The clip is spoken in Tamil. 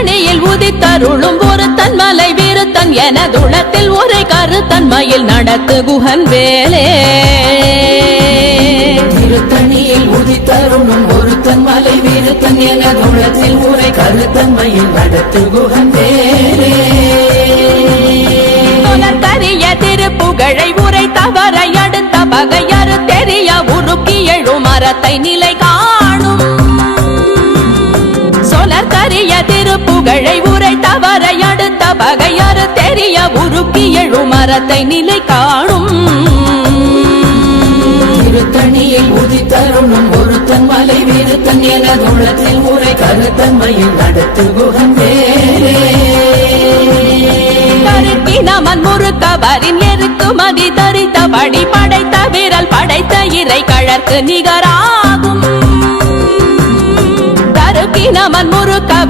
திருத்தணியில் உதித்தருளும் ஒருத்தன் மலை விருத்தன் எனதுளத்தில் உரை கருத்தன்மையில் நடத்து குகன் வேலே திருத்தணியில் உதித்தருளும் ஒருத்தன் மலை விருத்தன் எனதுளத்தில் உரை கருத்தன்மையில் நடத்து குகன் வேலே கரிய திருப்புகழை உரை தவறை அடுத்த பகையறு தெரிய உருக்கி எழும் மரத்தை நிலை காணும் சொலற்கரிய திருப்புகழை உரை தவறை அடுத்த பகையறு தெரிய உருக்கி எழும் மரத்தை நிலை காணும் திருத்தணியில் உதித்தருளும் ஒருத்தன் மலை விருத்தன் எனதுளத்தில் உரை கருத்தன்மையில் நடத்து குகன் வேலே நமன் முறுக்கவரின் எருக்குமதி தரித்தபடி படைத்த விரல் படைத்த இறை கழற்கு நிகராகும் கருக்கி நமன் முறுக்கவர்